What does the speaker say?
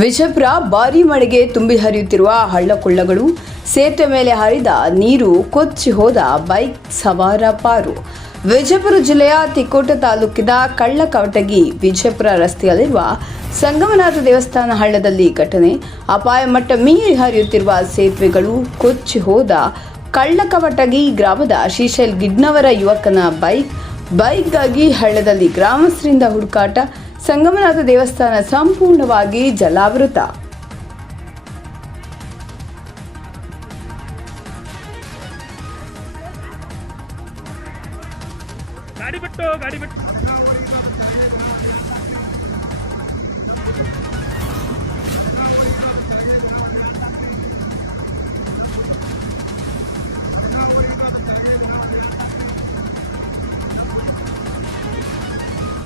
ವಿಜಯಪುರ ಭಾರೀ ಮಳೆಗೆ ತುಂಬಿ ಹರಿಯುತ್ತಿರುವ ಹಳ್ಳಕೊಳ್ಳಗಳು, ಸೇತುವೆ ಮೇಲೆ ಹರಿದ ನೀರು ಕೊಚ್ಚಿ ಹೋದ ಬೈಕ್ ಸವಾರ ಪಾರು. ವಿಜಯಪುರ ಜಿಲ್ಲೆಯ ತಿಕೋಟ ತಾಲೂಕಿನ ಕಳ್ಳಕವಟಗಿ ವಿಜಯಪುರ ರಸ್ತೆಯಲ್ಲಿರುವ ಸಂಗಮನಾಥ ದೇವಸ್ಥಾನ ಹಳ್ಳದಲ್ಲಿ ಘಟನೆ. ಅಪಾಯ ಮಟ್ಟ ಮೀರಿ ಹರಿಯುತ್ತಿರುವ ಸೇತುವೆಗಳು ಕೊಚ್ಚಿ ಹೋದ ಕಳ್ಳಕವಟಗಿ ಗ್ರಾಮದ ಶ್ರೀಶೈಲ್ ಗಿಡ್ನವರ ಯುವಕನ ಬೈಕ್ ಬೈಕ್ಗಾಗಿ ಹಳ್ಳದಲ್ಲಿ ಗ್ರಾಮಸ್ಥರಿಂದ ಹುಡುಕಾಟ ಸಂಗಮನಾಥ ದೇವಸ್ಥಾನ ಸಂಪೂರ್ಣವಾಗಿ ಜಲಾವೃತ. ಗಾಡಿ ಬಿಟ್ಟು ಗಾಡಿ ಬಿಟ್ಟು.